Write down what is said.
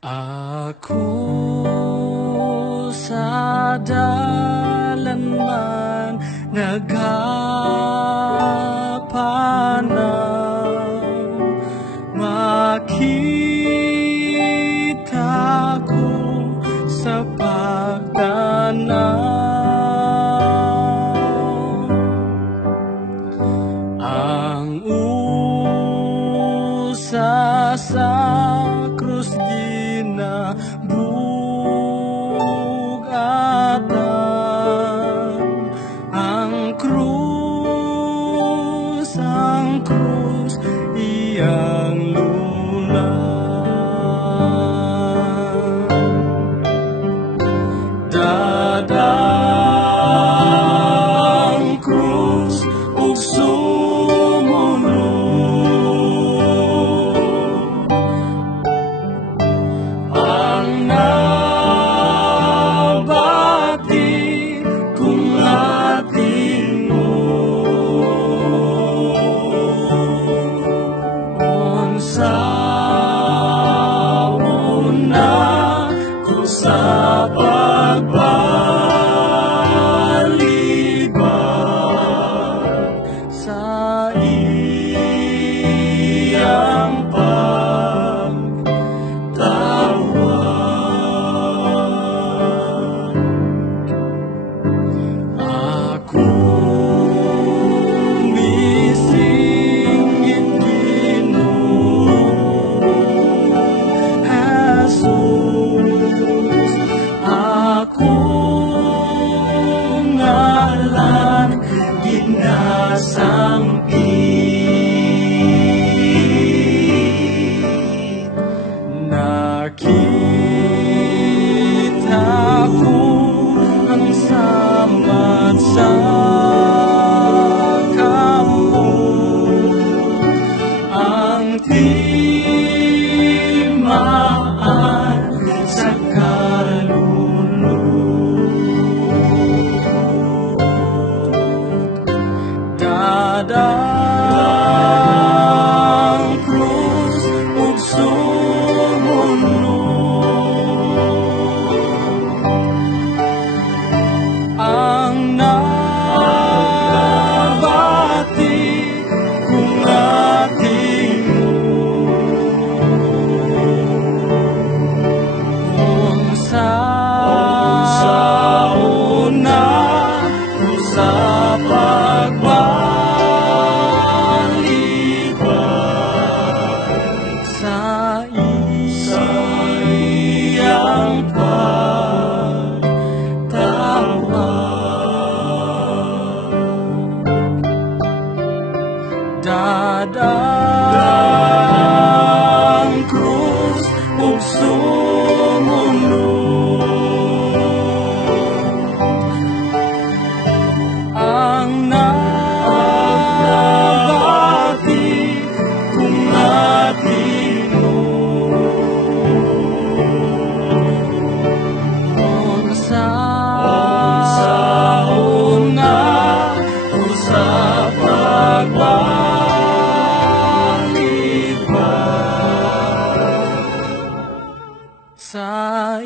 Ako sa dalanman naghahanap, makita ko sa pagtanaw ang usa sa krus ginabugatan. Ang krus iyang lulan. Dadang krus ug sumunod, ang nabati kung ating unsa una ko sa pagbaliban sa iyang pagtawag. Ako misingin Ginoo Jesus, ako ngalan ginasangpit. Nakita ko ang samat sa kampo, ang timaan sa kalulud. Dadang krus ug sumunod, ang nabati kung ating unsa una ko sa pagbaliban sa iyang pagtawag. Dadang krus ug sumunod, ang nabati kung ating unsa una ko sa pagbaliban sa